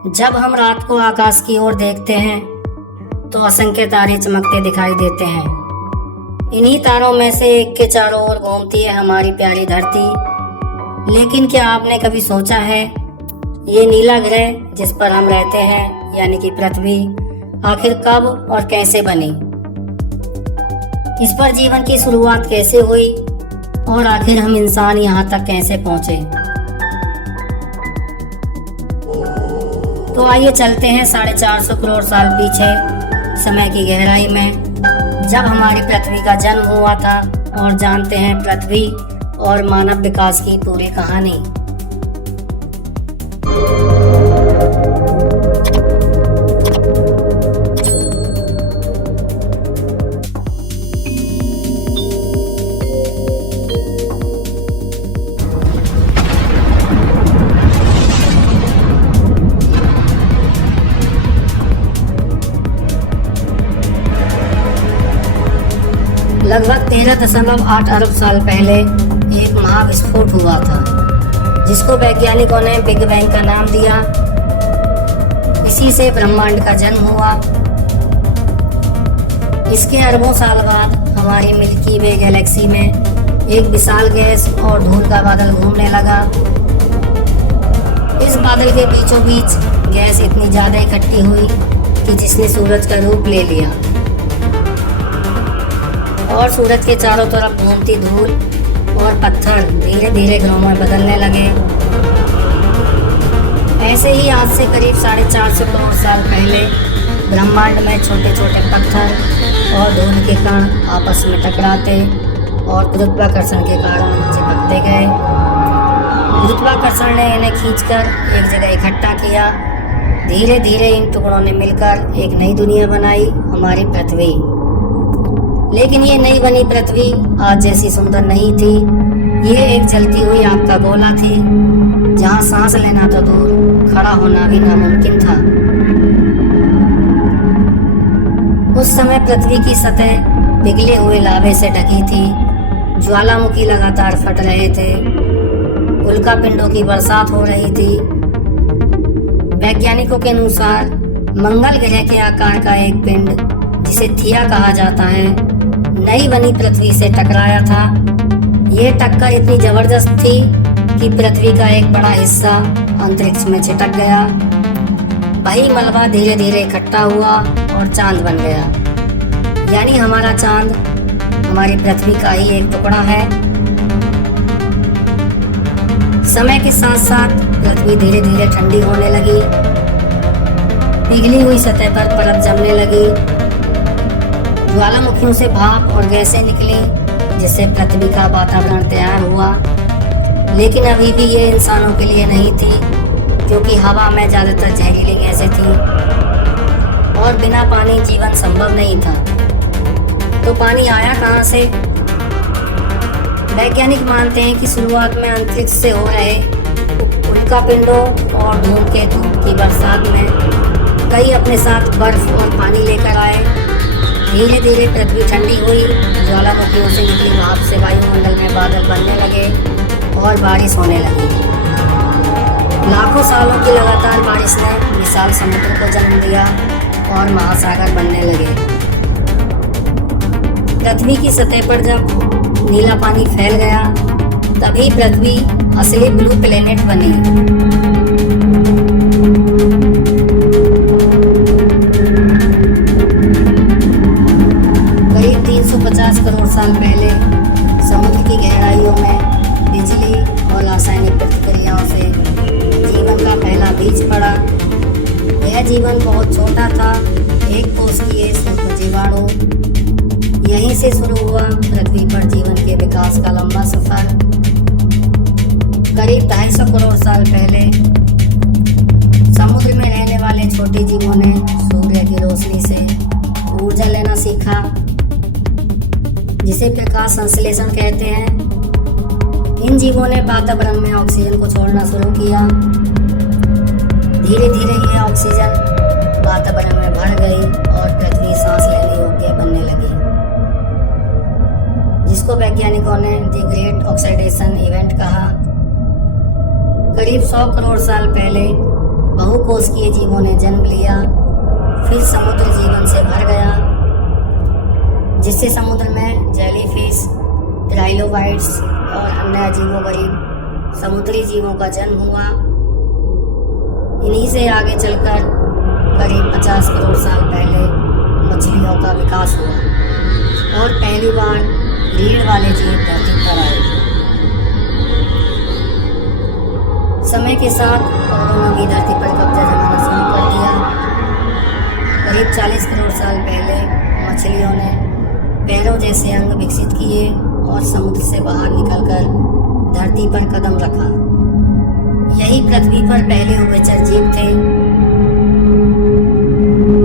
जब हम रात को आकाश की ओर देखते हैं तो असंख्य तारे चमकते दिखाई देते हैं। इन्हीं तारों में से एक के चारों ओर घूमती है हमारी प्यारी धरती। लेकिन क्या आपने कभी सोचा है ये नीला ग्रह जिस पर हम रहते हैं यानी कि पृथ्वी आखिर कब और कैसे बनी? इस पर जीवन की शुरुआत कैसे हुई और आखिर हम इंसान यहाँ तक कैसे पहुँचे? तो आइए चलते हैं 450 करोड़ साल पीछे समय की गहराई में, जब हमारी पृथ्वी का जन्म हुआ था, और जानते हैं पृथ्वी और मानव विकास की पूरी कहानी। लगभग 13.8 अरब साल पहले एक महाविस्फोट हुआ था, जिसको वैज्ञानिकों ने बिग बैंग का नाम दिया। इसी से ब्रह्मांड का जन्म हुआ। इसके अरबों साल बाद हमारी मिल्की वे गैलेक्सी में एक विशाल गैस और धूल का बादल घूमने लगा। इस बादल के बीचों बीच गैस इतनी ज्यादा इकट्ठी हुई कि जिसने सूरज का रूप ले लिया, और सूरज के चारों तरफ घूमती धूल और पत्थर धीरे धीरे ग्रहों में बदलने लगे। ऐसे ही आज से करीब 450 करोड़ साल पहले ब्रह्मांड में छोटे छोटे पत्थर और धूल के कण आपस में टकराते और गुरुत्वाकर्षण के कारण चिपकते गए। गुरुत्वाकर्षण ने इन्हें खींचकर एक जगह इकट्ठा किया। धीरे धीरे इन टुकड़ों ने मिलकर एक नई दुनिया बनाई, हमारी पृथ्वी। लेकिन ये नई बनी पृथ्वी आज जैसी सुंदर नहीं थी। ये एक जलती हुई आग का गोला थी, जहां सांस लेना तो दूर, खड़ा होना भी नामुमकिन था। उस समय पृथ्वी की सतह पिघले हुए लावे से ढकी थी। ज्वालामुखी लगातार फट रहे थे। उल्कापिंडों की बरसात हो रही थी। वैज्ञानिकों के अनुसार मंगल ग्रह के आकार का एक पिंड, जिसे थिया कहा जाता है, नई बनी पृथ्वी से टकराया था। यह टक्कर इतनी जबरदस्त थी कि पृथ्वी का एक बड़ा हिस्सा अंतरिक्ष में छिटक गया। वही मलबा धीरे धीरे इकट्ठा हुआ और चांद बन गया। यानी हमारा चांद हमारी पृथ्वी का ही एक टुकड़ा है। समय के साथ साथ पृथ्वी धीरे धीरे ठंडी होने लगी। पिघली हुई सतह पर बर्फ जमने लगी। ज्वालामुखियों से भाप और गैसें निकली, जिससे पृथ्वी का वातावरण तैयार हुआ। लेकिन अभी भी ये इंसानों के लिए नहीं थी, क्योंकि हवा में ज्यादातर जहरीली गैसें थीं और बिना पानी जीवन संभव नहीं था। तो पानी आया कहाँ से? वैज्ञानिक मानते हैं कि शुरुआत में अंतरिक्ष से हो रहे उल्कापिंडों और धूमकेतु की बरसात में कई अपने साथ बर्फ और पानी लेकर आए। धीरे धीरे पृथ्वी ठंडी हुई। ज्वालामुखियों से निकली भाप से वायुमंडल में बादल बनने लगे और बारिश होने लगी। लाखों सालों की लगातार बारिश ने विशाल समुद्र को जन्म दिया और महासागर बनने लगे। पृथ्वी की सतह पर जब नीला पानी फैल गया, तभी पृथ्वी असली ब्लू प्लेनेट बनी। करीब 350 करोड़ साल पहले समुद्र की गहराइयों में बिजली और रासायनिक प्रतिक्रियाओं से जीवन का पहला बीज पड़ा। यह जीवन बहुत छोटा था, एक कोशिकीय सूक्ष्म जीवाणु। यहीं से शुरू हुआ पृथ्वी पर जीवन के विकास का लंबा सफर। करीब 250 करोड़ साल पहले समुद्र में रहने वाले छोटे जीवों ने सूर्य की रोशनी से ऊर्जा लेना सीखा, जिसे प्रकाश संश्लेषण कहते हैं। इन जीवों ने वातावरण में ऑक्सीजन को छोड़ना शुरू किया। धीरे धीरे यह ऑक्सीजन वातावरण में भर गई और पृथ्वी सांस लेने योग्य बनने लगी, जिसको वैज्ञानिकों ने द ग्रेट ऑक्सीडेशन इवेंट कहा। करीब 100 करोड़ साल पहले बहुकोश के जीवों ने जन्म लिया। फिर समुद्र जीवन से भर गया, जिससे समुद्र में जेलीफिश, ट्राइलोबाइट्स और अन्य अजीबोगरीब समुद्री जीवों का जन्म हुआ। इन्हीं से आगे चलकर करीब 50 करोड़ साल पहले मछलियों का विकास हुआ और पहली बार रीढ़ वाले जीव धरती पर आए। समय के साथ पौधों ने भी धरती पर कब्जा जमाना शुरू कर दिया। करीब 40 करोड़ साल पहले मछलियों ने पैरों जैसे अंग विकसित किए और समुद्र से बाहर निकलकर धरती पर कदम रखा। यही पृथ्वी पर पहले उभयचर जीव थे।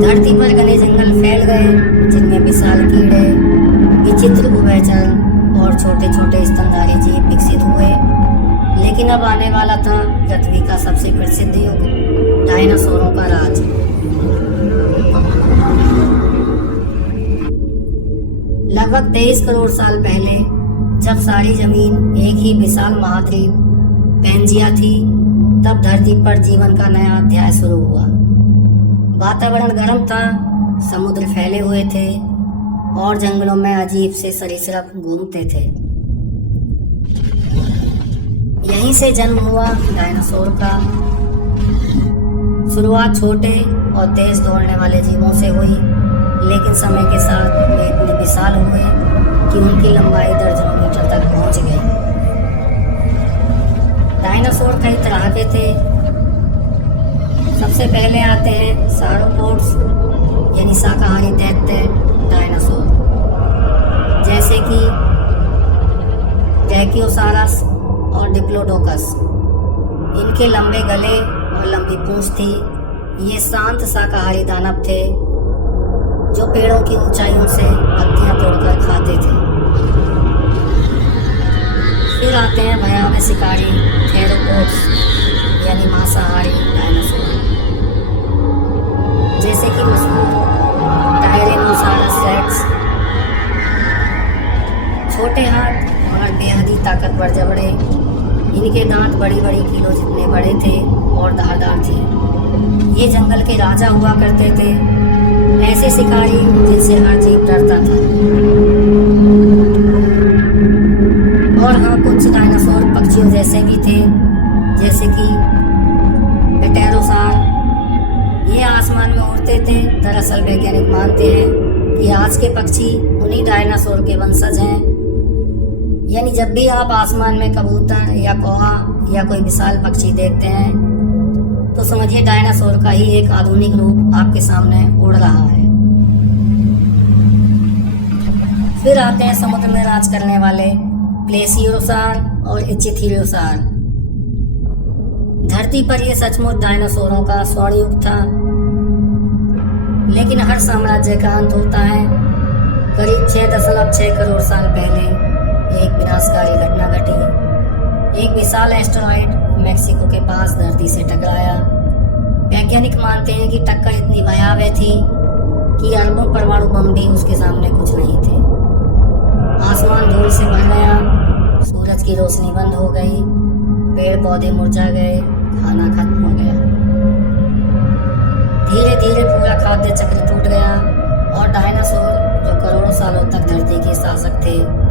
धरती पर घने जंगल फैल गए, जिनमें विशाल कीड़े, विचित्र उभयचर और छोटे छोटे स्तनधारी जीव विकसित हुए। लेकिन अब आने वाला था पृथ्वी का सबसे प्रसिद्ध युग, डायनासोरों का राज। लगभग 23 करोड़ साल पहले जब सारी जमीन एक ही विशाल महाद्वीप पैंजिया थी, तब धरती पर जीवन का नया अध्याय शुरू हुआ। वातावरण गर्म था, समुद्र फैले हुए थे और जंगलों में अजीब से सरीसृप घूमते थे। यहीं से जन्म हुआ डायनासोर का। शुरुआत छोटे और तेज दौड़ने वाले जीवों से हुई, लेकिन समय के साथ वे इतने विशाल हुए कि उनकी लंबाई दर्जनों मीटर तक पहुंच गई। डायनासोर कई तरह के थे। सबसे पहले आते हैं सारोपोड्स, यानी शाकाहारी दैत्य डायनासोर, जैसे कि ब्रैकियोसारस और डिप्लोडोकस। इनके लंबे गले और लंबी पूंछ थी। ये शांत शाकाहारी दानव थे जो पेड़ों की ऊंचाइयों से पत्तियां तोड़कर खाते थे। फिर आते हैं भयावह शिकारी थेरोपोड्स, यानी मांसाहारी डायनासोर, जैसे कि मशहूर टायरेनोसॉरस रेक्स। छोटे हाथ और बेहद ही ताकतवर जबड़े। इनके दांत बड़ी बड़ी कीलों जितने बड़े थे और धारदार थे। ये जंगल के राजा हुआ करते थे, ऐसे शिकारी जिनसे हर जीव डरता था। और हाँ, कुछ डायनासोर पक्षियों जैसे भी थे, जैसे कि पेटेरोसार। ये आसमान में उड़ते थे। दरअसल वैज्ञानिक मानते हैं कि आज के पक्षी उन्हीं डायनासोर के वंशज हैं। यानी जब भी आप आसमान में कबूतर या कौवा या कोई विशाल पक्षी देखते हैं, तो समझिए डायनासोर का ही एक आधुनिक रूप आपके सामने उड़ रहा है। फिर आते हैं समुद्र में राज करने वाले प्लेसियोसार और इचिथियोसार। धरती पर यह सचमुच डायनासोरों का स्वर्ण युग था। लेकिन हर साम्राज्य का अंत होता है। करीब 6.6 करोड़ साल पहले एक विनाशकारी घटना घटी। एक विशाल एस्टेरॉयड मेक्सिको के पास धरती से टकराया। वैज्ञानिक मानते हैं कि टक्कर इतनी भयावह थी कि अरबों परमाणु बम भी उसके सामने कुछ नहीं थे। आसमान धूल से भर गया, सूरज की रोशनी बंद हो गई, पेड़ पौधे मुरझा गए, खाना खत्म हो गया। धीरे धीरे पूरा खाद्य चक्र टूट गया और डायनासोर, जो करोड़ों सालों तक धरती के शासक थे,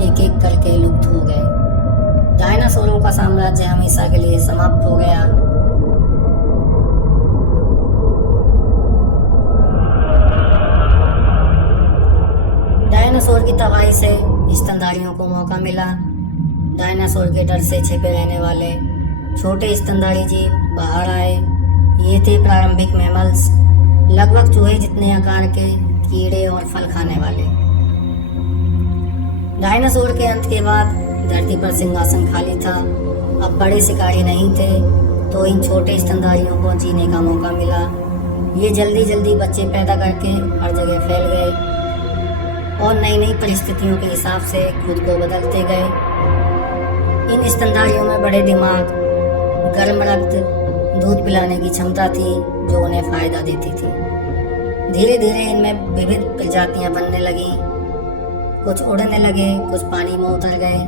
एक एक करके लुप्त हो गए। डायनासोरों का साम्राज्य हमेशा के लिए समाप्त हो गया। डायनासोर की तबाही से स्तनधारियों को मौका मिला। डायनासोर के डर से छिपे रहने वाले छोटे स्तनधारी जीव बाहर आए। ये थे प्रारंभिक मैमल्स, लगभग चूहे जितने आकार के, कीड़े और फल खाने वाले। डायनासोर के अंत के बाद धरती पर सिंहासन खाली था। अब बड़े शिकारी नहीं थे, तो इन छोटे स्तनधारियों को जीने का मौका मिला। ये जल्दी जल्दी बच्चे पैदा करके हर जगह फैल गए और नई नई परिस्थितियों के हिसाब से खुद को बदलते गए। इन स्तनधारियों में बड़े दिमाग, गर्म रक्त, दूध पिलाने की क्षमता थी, जो उन्हें फायदा देती थी। धीरे धीरे इनमें विविध प्रजातियां बनने लगी। कुछ उड़ने लगे, कुछ पानी में उतर गए।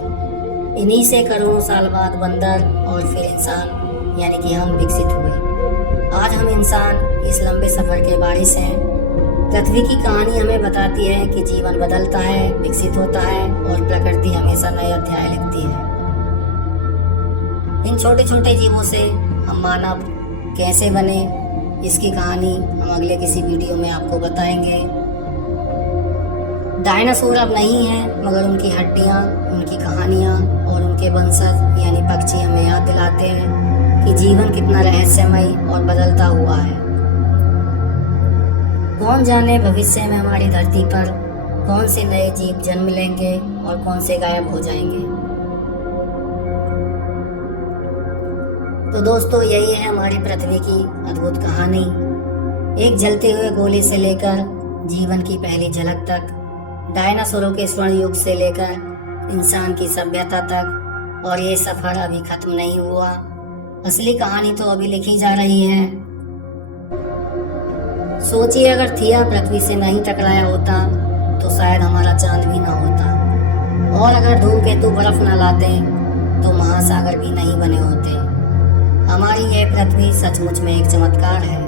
इन्हीं से करोड़ों साल बाद बंदर और फिर इंसान, यानी कि हम विकसित हुए। आज हम इंसान इस लंबे सफर के बारिश हैं। पृथ्वी की कहानी हमें बताती है कि जीवन बदलता है, विकसित होता है और प्रकृति हमेशा नए अध्याय लिखती है। इन छोटे छोटे जीवों से हम मानव कैसे बने, इसकी कहानी हम अगले किसी वीडियो में आपको बताएंगे। डायनासोर अब नहीं है, मगर उनकी हड्डियाँ, उनकी कहानियाँ और उनके वंशज यानी पक्षी हमें याद दिलाते हैं कि जीवन कितना रहस्यमय और बदलता हुआ है। कौन जाने भविष्य में हमारी धरती पर कौन से नए जीव जन्म लेंगे और कौन से गायब हो जाएंगे। तो दोस्तों, यही है हमारी पृथ्वी की अद्भुत कहानी। एक जलते हुए गोले से लेकर जीवन की पहली झलक तक, डायनासोरों के स्वर्ण युग से लेकर इंसान की सभ्यता तक, और ये सफर अभी खत्म नहीं हुआ। असली कहानी तो अभी लिखी जा रही है। सोचिए, अगर थिया पृथ्वी से नहीं टकराया होता तो शायद हमारा चांद भी ना होता, और अगर धूमकेतु बर्फ ना लाते तो महासागर भी नहीं बने होते। हमारी यह पृथ्वी सचमुच में एक चमत्कार है।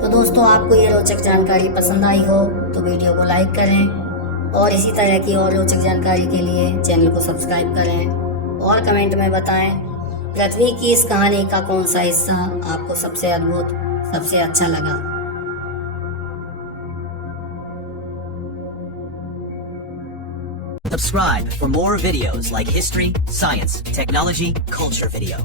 तो दोस्तों, आपको ये रोचक जानकारी पसंद आई हो तो वीडियो को लाइक करें, और इसी तरह की और रोचक जानकारी के लिए चैनल को सब्सक्राइब करें, और कमेंट में बताएं पृथ्वी की इस कहानी का कौन सा हिस्सा आपको सबसे अद्भुत, सबसे अच्छा लगा। Subscribe for more videos like history, science, technology, culture video.